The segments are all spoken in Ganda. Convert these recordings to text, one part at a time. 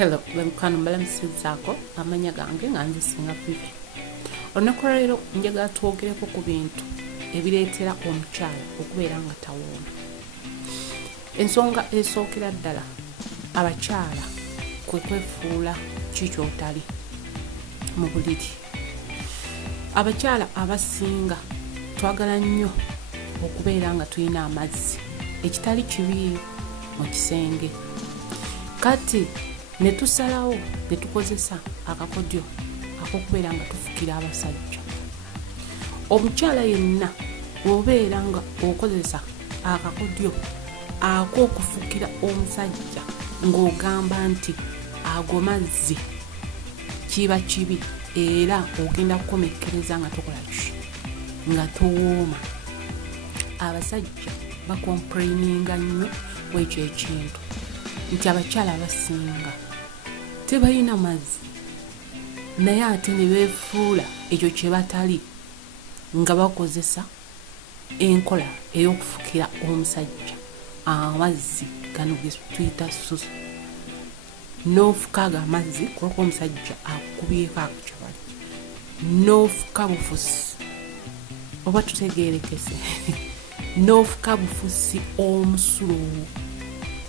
Hello, bemukano mbalamusizaako amanya gange nga nzisinga Vivi. Olunaku leero njagala twogereko ku bintu ebireetera omukyala okubeera nga tawooma. Ensonga esookera ddala abakyala kwe kwefuula kikyotali mu buliri. Abakyala abasinga twagala nnyo okubeera nga tulina amazzi ekitali kibi mu kisenge. Kati ne tusalawo ne tukozesa akakodyo ak'okubeera nga tufukira abasajja. Omukyala yenna bw'obeera nga okozesa akakodyo ak'okufukira omusajja ng'ogamba nti ago mazzi kiba kibi era ogenda kukomekkereza nga tokola ki nga towooma. Abasajja bakomplaininga nnyo bwekyo ekintu nti abakyala abasinga tebalina mazzi naye ate ne beefuula ekyo kye batali nga bakozesa enkola ey'okufukira omusajja amazzi gano ge tuyita susu. N'ofuka ago amazzi kuba omusajja akubyeko akakyabali n'ofuka bufusi oba tutegeerekese n'ofuka bufusi omusulo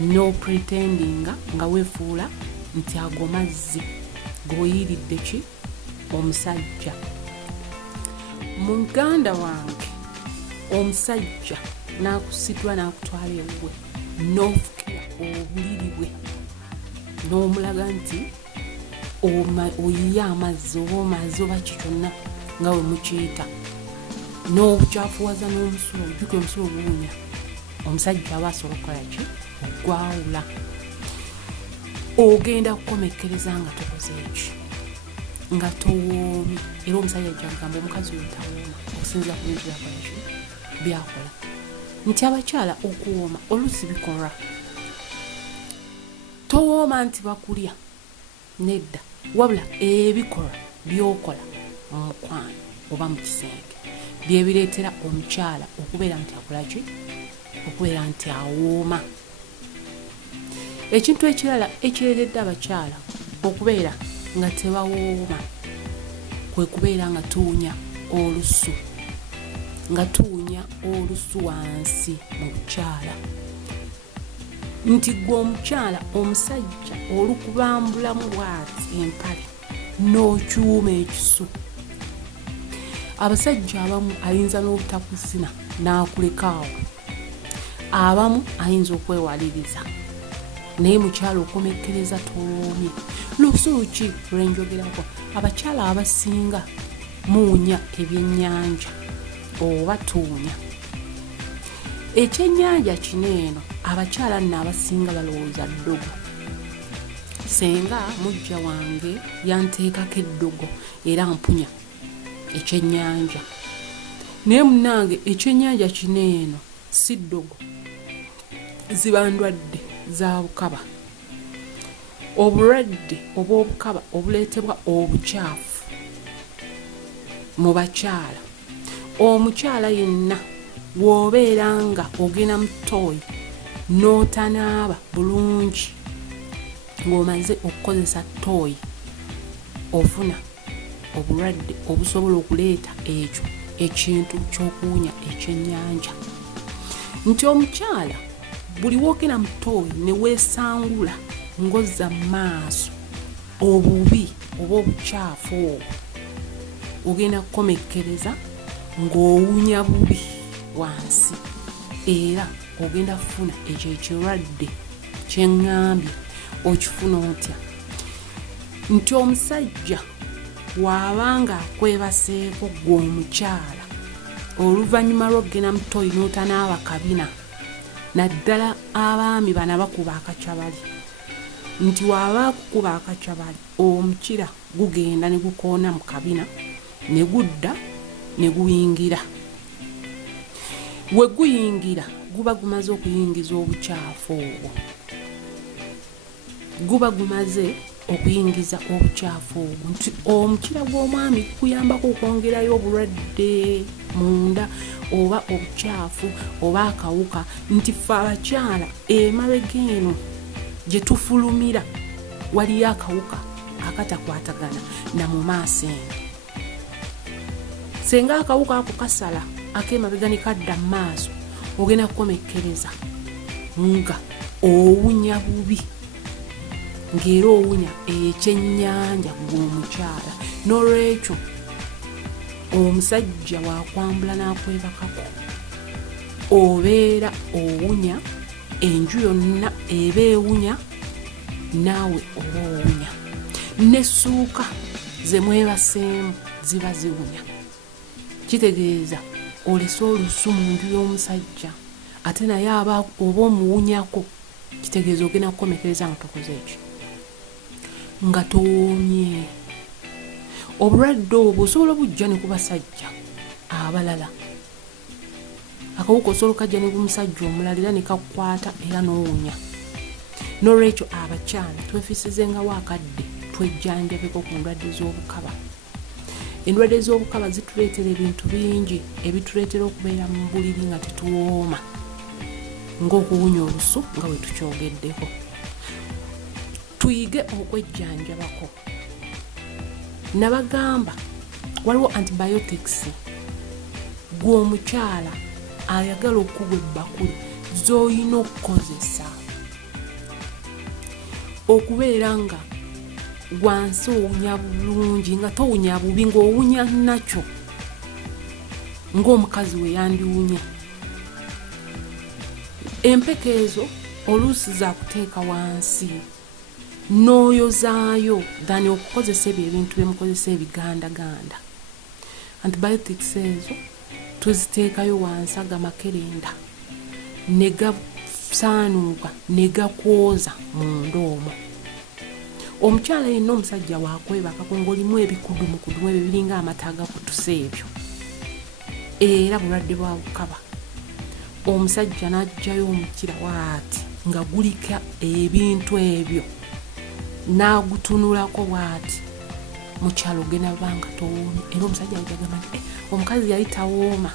no pretendinga nga weefuula nti ago mazzi goyiridde ki omusajja. Muganda wange omusajja n'akusitula n'akutwala ewuwe n'ofukira obuliri bwe n'omulaga nti oyiye amazzi oba omazi oba ki kyonna nga we mukiyita n'obukyafuwaza n'omusulo ojjuke omusulo obuwunya. Omusajja aba asobola okukola ki ogwawula. Ogenda kukomekkereza nga tokoze eki nga towoomye era omusajja ajja kugamba omukazi oyo tawooma okusinziira ku bintu byakola ki byakola. Nti abakyala okuwooma oluusi bikolwa. Towooma nti bakulya nedda wabula ebikolwa byokola mu mukwano oba mu kisenge bye bireetera omukyala okubeera nti akola ki okubeera nti awooma. Ekintu ekirala ekireetedde abakyala okubeera nga tebawooma kwe kubeera nga tuwunya olusu wansi mu bukyala. Nti gwe omukyala omusajja olukubambulamu bwati empale n'okyuma ekisu. Abasajja abamu ayinza n'obutakusina n'akulekaawo, abamu ayinza okwewaliriza naye mukyala okomekkereza towoomye. Lusuuki lwenjogerako abakyala abasinga muwunya ebyennyanja oba tuwunya ekyennyanja kino eno. Abakyala nno abasinga balowooza ddogo. Senga mujja wange yanteekako eddogo era mpunya ekyennyanja naye munnange ekyennyanja kino eno si ddogo, ziba ndwadde za bukaba. Obulwadde oba obukaba obuleetebwa obukyafu mu bakyala. Omukyala yenna bw'obeera nga ogenda mu ttooyi n'otanaaba bulungi ng'omaze okukozesa ttooyi ofuna obulwadde obusobola okuleeta ekyo ekintu ky'okuwunya ekyennyanja. Nti omukyala buli woogera mu ttooyi ne weesangula ng'ozza mu maaso obubi oba obukyafu obwo ogenda kukomekkereza ng'owunya bubi wansi era ogenda kufuna ekyo ekirwadde kye ŋŋambye okifuna otya. Nti omusajja bw'abanga akwebaseeko gwe omukyala oluvannyuma lw'okugenda mu ttooyi n'otanaaba kabina, naddala abaami bana bakuba akacyabali. Nti waba akukuba akacyabali omukira gugenda ne gukoona mu kabina ne gudda ne guyingira. We guyingira guba gumaze okuyingiza obukyafu obwo, guba gumaze okuyingiza obukyafu obwo. Nti omukira gw'omwami kuyambako okwongerayo obulwadde munda oba obukyafu oba akawuka. Nti ffe abakyala emabega eno gye tufulumira waliyo akawuka akatakwatagana na mu maaso eno. Senga akawuka ako kasala ak'emabega ne kadda mu maaso, ogenda kukomekkereza nga owunya bubi, ng'era owunya ekyennyanja gw'omukyala. N'olwekyo omusajja waakwambula n'akwebakako, obeera owunya, enju yonna eba ewunya, naawe oba owunya. N'essuuka ze mwebaseemu ziba ziwunya. Kitegeeza olese olusu mu nju y'omusajja, ate naye aba oba omuwunyako, kitegeeza ogenda kukomekkereza nga tokoze ekyo, nga towoomye. Obulwadde obwo osobola obujja ne ku basajja abalala. Akawuka osobola kajja ne ku musajja omulala era ne kakwata era n'owunya. N'olwekyo abakyala twefiisizengawo akadde twejjanjabeko ku ndwadde z'obukaba. Endwadde z'obukaba zituleetera ebintu bingi ebituleetera okubeera mu buliri nga tetuwooma, ng'okuwunya olusu nga bwe tukyogeddeko. Tuyige okwejjanjabako. Nabagamba waliwo antibiotics gw'omukyala ayagala okugwa ebbakuli z'olina okukozesa okubeera nga wansi owunya bulungi, nga towunya bubi, ng'owunya nakyo ng'omukazi we yandiwunye. Empeke ezo oluusi za kuteeka wansi n'oyozaayo dhani okukozesa ebyo ebintu byemukozesa ebigandaganda. Antibiotics ezo tuziteekayo wansi agamakerenda ne gasaanuuka ne gakwoza munda omwo. Omukyala yenna omusajja waakwebakako ng'olimu ebikudumukudumu ebyo biringa amata agakutuse ebyo, era bulwadde bwa bukaba. Omusajja n'aggyayo omukira waati nga gulika ebintu ebyo, n'agutunulako bw'ati, mukyalo ogenda banga towoomye. Era omusajja agamba nti omukazi yali tawooma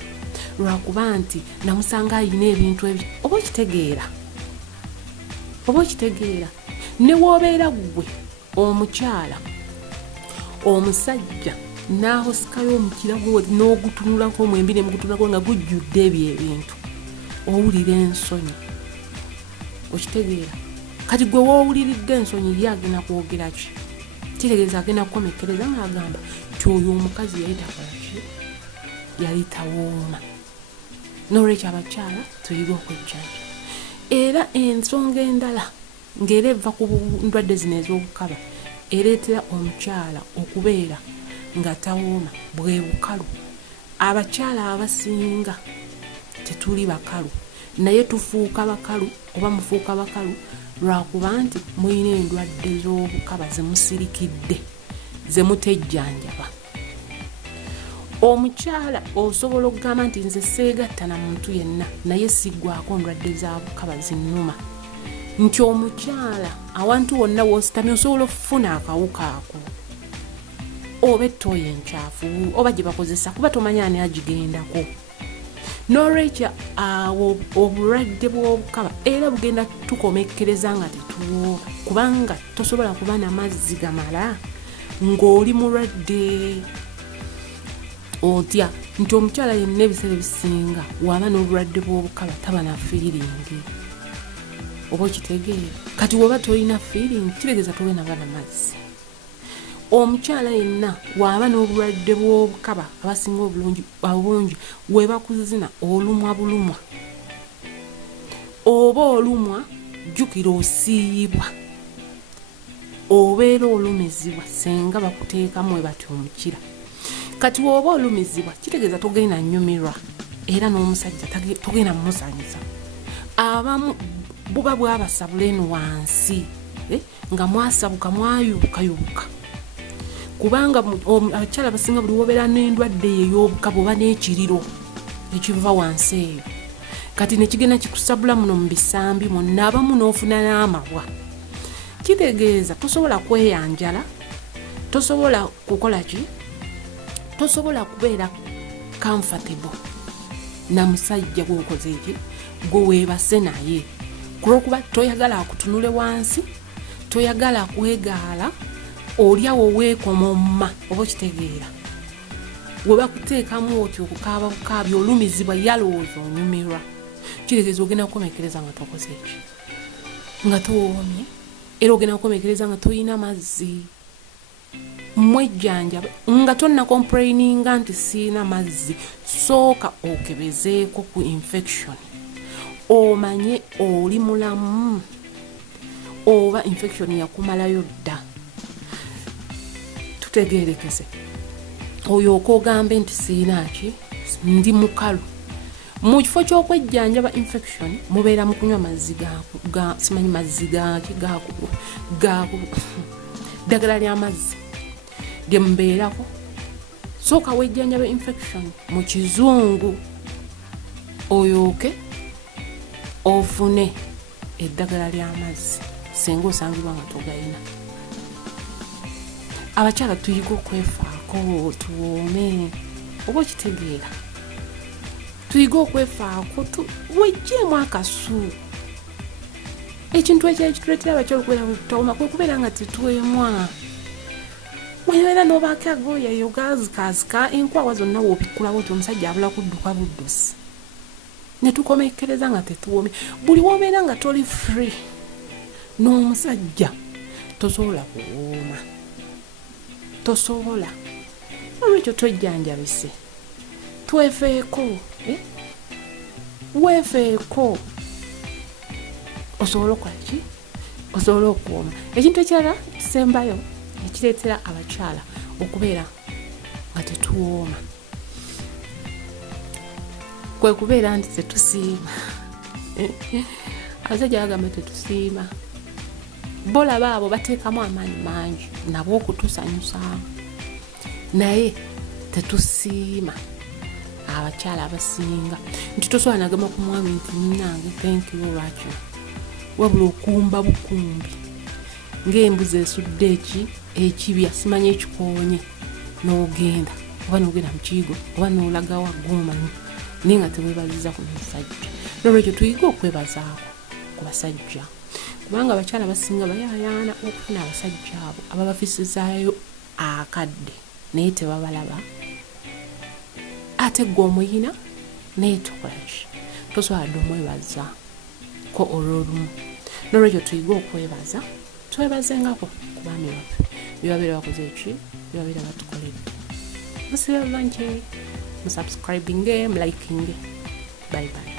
lwakuba nti namusanga ayina ebintu ebyo. Oba okitegeera ne woobeera ggwe omukyala, omusajja n'ahosikayo omukira gwe n'ogutunulako omwembi ne mugutunulako nga gujjudde ebyo ebintu, owulira ensonyi. Okitegeera? Kati gwe woowuliridde ensonyi ye agenda kwogera ki? Kitegeeza agenda kukomekkereza ng'agamba ti oyo omukazi yali takola ki? Yali tawooma. N'olwekyo abakyala tuyiga okwejjanja. Era ensonga endala ng'era eva ku ndwadde zino ez'obukaba ereetera omukyala okubeera nga tawooma bwe bukalu. Abakyala abasinga tetuli bakalu, naye tufuuka bakalu oba mufuuka bakalu lwakuba nti mulina endwadde z'obukaba zemusirikidde zemutejjanjaba. Omukyala osobola okugamba nti nze seegatta na muntu yenna, naye siggwako ndwadde za bukaba zinnuma. Nti omukyala awantu wonna w'ositamye osobola okufuna akawuka ako, oba ettooyi enkyafu oba gye bakozesa, kuba tomanya ani agigendako. N'olwekyo awo obulwadde bw'obukaba era bugenda tukomekkereza nga tetuwooba, kubanga tosobola kuba na mazzi gamala ng'oli mulwadde. Otya nti omukyala yenna ebiseera ebisinga waba n'obulwadde bw'obukaba taba na fiiringi. Oba okitegeera? Kati woba tolina fiiringi kitegeeza togenda kuba na mazzi. Omukyala yenna waba n'obulwadde bw'obukaba abasinga obulungi weba kuzina olumwa bulumwa oba olumwa jjukira osiiyibwa, obeera olumizibwa senga bakuteekamu we bati omukira. Kati woba olumizibwa kitegeeza togenda nnyumirwa, era n'omusajja togenda mumusanyusa. Abamu buba bwabasabula eno wansi nga mwasabuka mwayubukayubuka, kubanga abakyala basinga buli wobeera n'endwadde ey'obukaba oba n'ekiriro ekiva wansi eyo, kati nekigenda kikusabula muno mu bisambi mwonna, abamu n'ofuna n'amabwa. Kitegeeza tosobola kweyanjala, tosobola kukola ki, tosobola kubeera comfortable na musajja gwokoze eki gwe weebase naye, kulwokuba toyagala akutunule wansi, toyagala kwegaala olyawo weekomomma oba okitegeera we bakuteekamu otyo okukaaba bukaabi olumizibwa yalowooza onyumirwa kiregeeza ogenda kukomekereza nga tokoze eki nga towoomye era ogenda kukomekereza nga toyina mazzi mwejjanjaba nga tonna complaininga nti siina mazzi sooka okebezeeko ku infection omanye oli mulamu oba infection yakumalayo dda tutegeerekeze oyooka ogambe nti siinaaki ndi mukalu mu kifo ky'okwejjanjaba infection mubeera mu kunywa mazzi simanyi mazzi gaki ddagala ly'amazzi lye mubeerako sooka wejjanjaba infection mu kizungu oyooke ofune eddagala ly'amazzi singa osangibwa nga togayina abakyala tuyiga okwefaako tuwoome oba okitegeera tuyiga okwefaako wejjeemu akasu ekintu ekyo ekituleetera abakyala okubeera mu butawoma kwe kubeera nga tetwemwa webeera n'obaakagoyayo gaazikaazika enkwawa zonna woobikulawo ti omusajja abula kudduka buddusi ne tukomekereza nga tetuwoomye buli wobeera nga toli free n'omusajja tosobola kuwooma tosobola olwekyo twejjanjabise twefeeko weefeeko osobola okukolaki osobola okuwooma ekintu ekirala kisembayo ekireetera abakyala okubeera nga tetuwooma kwe kubeera nti tetusiima abasajja bagamba tetusiima bolaba abo bateekamu amaanyi mangi nabo okutusanyusaamu naye tetusiima abakyala abasinga nti tosobola nagamba ku mwami nti munnange thank you lwaki wabula okumba bukumbi ng'embuzi esudde ekibya simanya ekikoonye n'ogenda oba n'ogenda mu kiigo oba n'olaga waggoomanyi naye nga teweebaziza ku musajja nolwekyo tuyiga okwebazaako ku basajja kubanga abakyala abasinga bayaayaana okufuna abasajja abo ababafisizaayo akadde naye tebabalaba ate gwe omuyina naye tokolaki tosobola dde omwebaza ko olw'olumu nolwekyo tuyiga okwebaza twebazengako ku baami baffe byebabeera bakoze eki byebabeera batukoledde musibe bulungi musubscribinge mlikinge bye bye